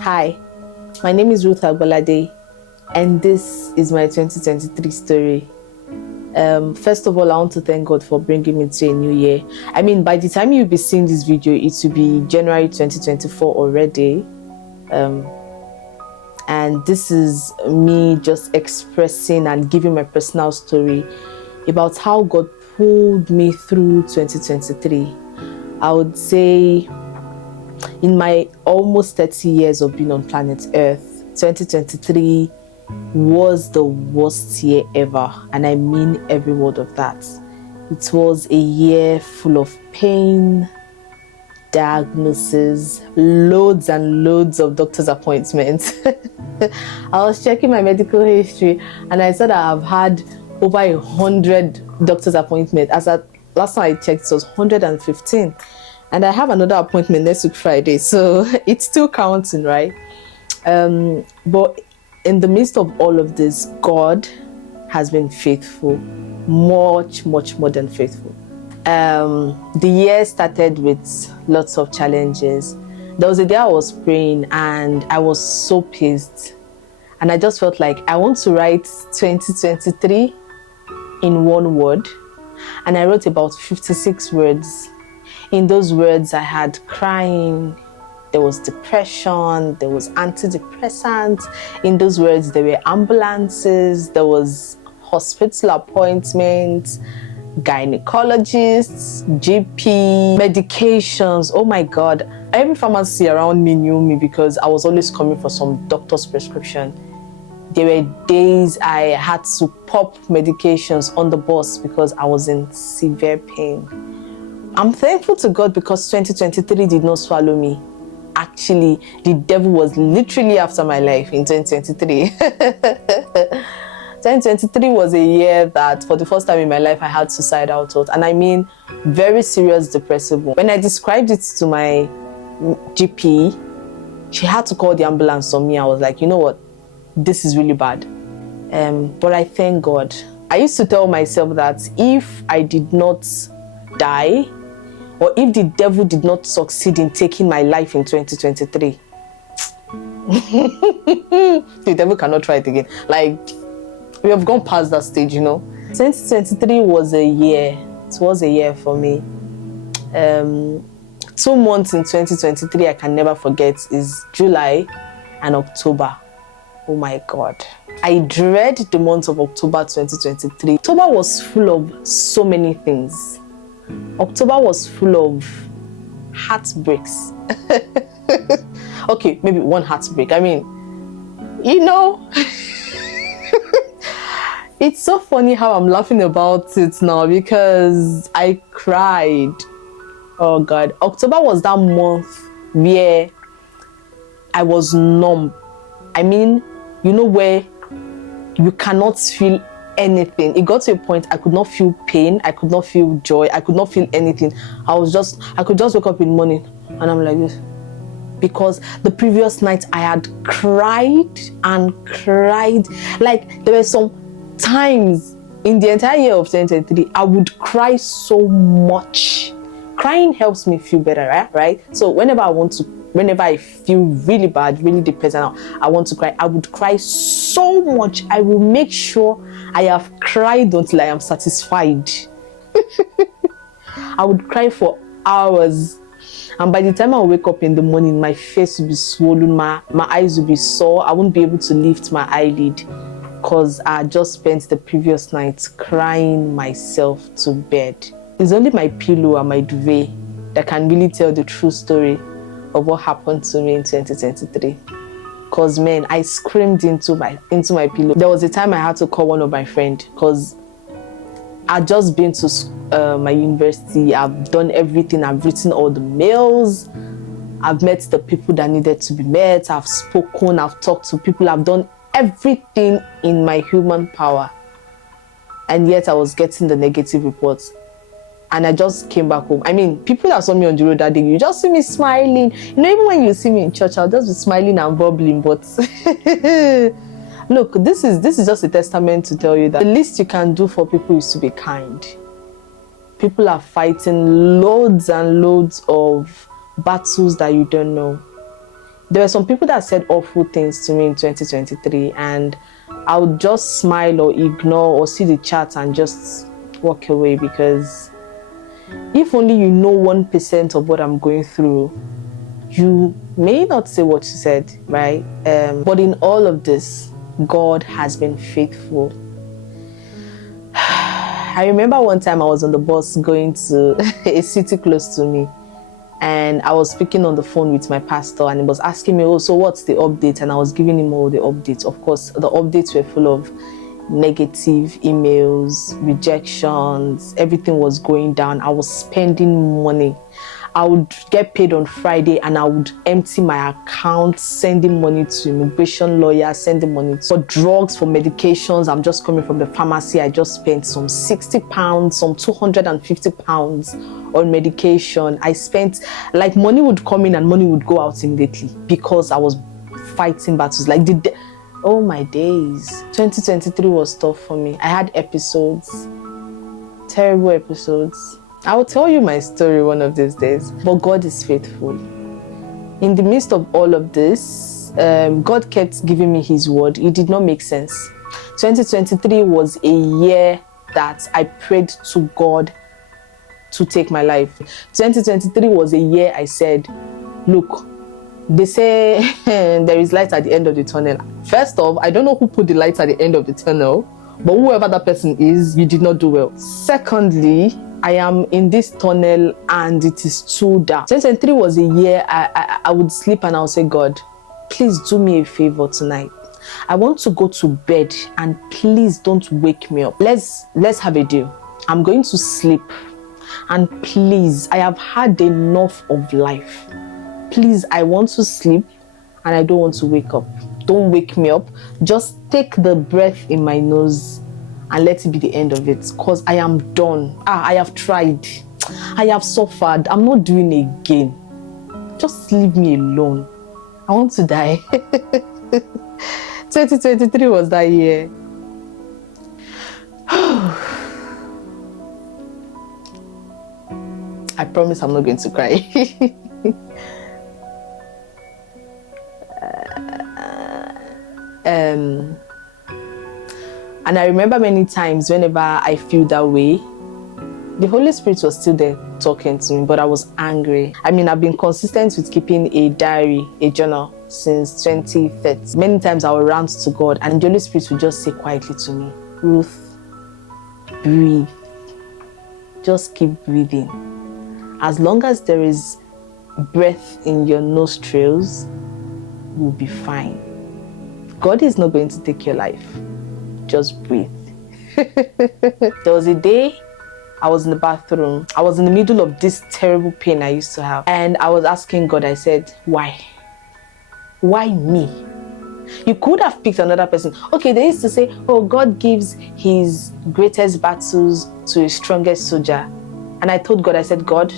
Hi, my name is Ruth Agbalade, and this is my 2023 story. First of all, I want to thank God for bringing me to a new year. I mean, by the time you'll be seeing this video, it will be January 2024 already. And this is me just expressing and giving my personal story about how God pulled me through 2023. I would say in my almost 30 years of being on planet Earth, 2023 was the worst year ever, and I mean every word of that. It was a year full of pain, diagnosis, loads and loads of doctor's appointments. I was checking my medical history and I said I've had over 100 doctor's appointments. As at last time I checked, it was 115. And I have another appointment next week Friday, so it's still counting, right? But in the midst of all of this, God has been faithful, much more than faithful. The year started with lots of challenges. There was a day I was praying and I was so pissed. And I just felt like I want to write 2023 in one word. And I wrote about 56 words. In those words, I had crying, there was depression, there was antidepressants. In those words, there were ambulances, there was hospital appointments, gynecologists, GP, medications. Oh my God. Every pharmacy around me knew me because I was always coming for some doctor's prescription. There were days I had to pop medications on the bus because I was in severe pain. I'm thankful to God because 2023 did not swallow me. Actually, the devil was literally after my life in 2023. 2023 was a year that for the first time in my life I had suicidal thoughts, and I mean very serious depressive one. When I described it to my GP, she had to call the ambulance on me. I was like, you know what, this is really bad. But I thank God. I used to tell myself that if I did not die, or if the devil did not succeed in taking my life in 2023, the devil cannot try it again. Like, we have gone past that stage, you know. 2023 was a year. It was a year for me. 2 months in 2023 I can never forget is July and October. Oh my God. I dread the month of October 2023. October was full of so many things. October was full of heartbreaks. Okay, maybe one heartbreak. I mean, you know, it's so funny how I'm laughing about it now because I cried. Oh God. October was that month where I was numb. I mean, you know, where you cannot feel anything. It got to a point I could not feel pain, I could not feel joy, I could not feel anything. I could just wake up in the morning and I'm like this. Because the previous night I had cried and cried. Like, there were some times in the entire year of 2023 I would cry so much. Crying helps me feel better, right? So whenever I feel really bad, really depressed, and I want to cry, I would cry so much. I will make sure I have cried until I am satisfied. I would cry for hours. And by the time I wake up in the morning, my face will be swollen, my eyes will be sore. I won't be able to lift my eyelid because I just spent the previous night crying myself to bed. It's only my pillow and my duvet that can really tell the true story of what happened to me in 2023. Because, man, I screamed into my pillow. There was a time I had to call one of my friends because I'd just been to my university. I've done everything. I've written all the mails. I've met the people that needed to be met. I've spoken. I've talked to people. I've done everything in my human power. And yet I was getting the negative reports. And I just came back home. I mean, people that saw me on the road that day, you just see me smiling. You know, even when you see me in church, I'll just be smiling and bubbling. But look, this is just a testament to tell you that the least you can do for people is to be kind. People are fighting loads and loads of battles that you don't know. There were some people that said awful things to me in 2023, and I would just smile or ignore or see the chat and just walk away, because if only you know 1% of what I'm going through, you may not say what you said, right? But in all of this, God has been faithful. I remember one time I was on the bus going to a city close to me, and I was speaking on the phone with my pastor, and he was asking me, oh, so what's the update? And I was giving him all the updates. Of course, the updates were full of negative emails, rejections, everything was going down. I was spending money. I would get paid on Friday and I would empty my account, sending money to immigration lawyers, sending money for drugs, for medications. I'm just coming from the pharmacy. I just spent some 60 pounds, some 250 pounds on medication. I spent, like, money would come in and money would go out immediately because I was fighting battles. Like, oh my days. 2023 was tough for me. I had episodes, terrible episodes. I will tell you my story one of these days. But God is faithful. In the midst of all of this, God kept giving me his word. It did not make sense. 2023 was a year that I prayed to God to take my life. 2023 was a year I said, look, they say there is light at the end of the tunnel. First off, I don't know who put the light at the end of the tunnel, but whoever that person is, you did not do well. Secondly, I am in this tunnel and it is too dark. 2023 was a year I would sleep and I would say, God, please do me a favor tonight. I want to go to bed and please don't wake me up. Let's have a deal. I'm going to sleep and please, I have had enough of life. Please, I want to sleep and I don't want to wake up. Don't wake me up. Just take the breath in my nose and let it be the end of it, because I am done. I have tried. I have suffered. I'm not doing it again. Just leave me alone. I want to die. 2023 was that year. I promise I'm not going to cry. And I remember many times whenever I feel that way, the Holy Spirit was still there talking to me, but I was angry. I mean, I've been consistent with keeping a diary, a journal, since 2013. Many times I will rant to God and the Holy Spirit will just say quietly to me, Ruth, breathe. Just keep breathing. As long as there is breath in your nostrils, you'll be fine. God is not going to take your life. Just breathe. There was a day I was in the bathroom. I was in the middle of this terrible pain I used to have. And I was asking God, I said, why? Why me? You could have picked another person. Okay, they used to say, oh, God gives his greatest battles to his strongest soldier. And I told God, I said, God,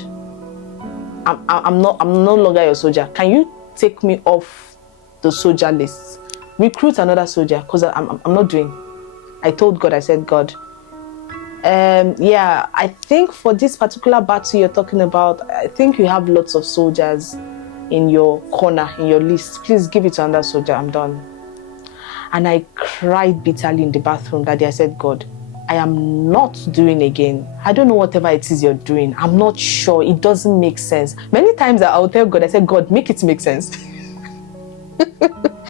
I'm no longer your soldier. Can you take me off the soldier list? Recruit another soldier, because I'm not doing. I told God, I said, God, yeah, I think for this particular battle you're talking about, I think you have lots of soldiers in your corner, in your list. Please give it to another soldier. I'm done. And I cried bitterly in the bathroom that day. I said, God, I am not doing again. I don't know whatever it is you're doing. I'm not sure. It doesn't make sense. Many times I'll tell God, I said, God, make it make sense.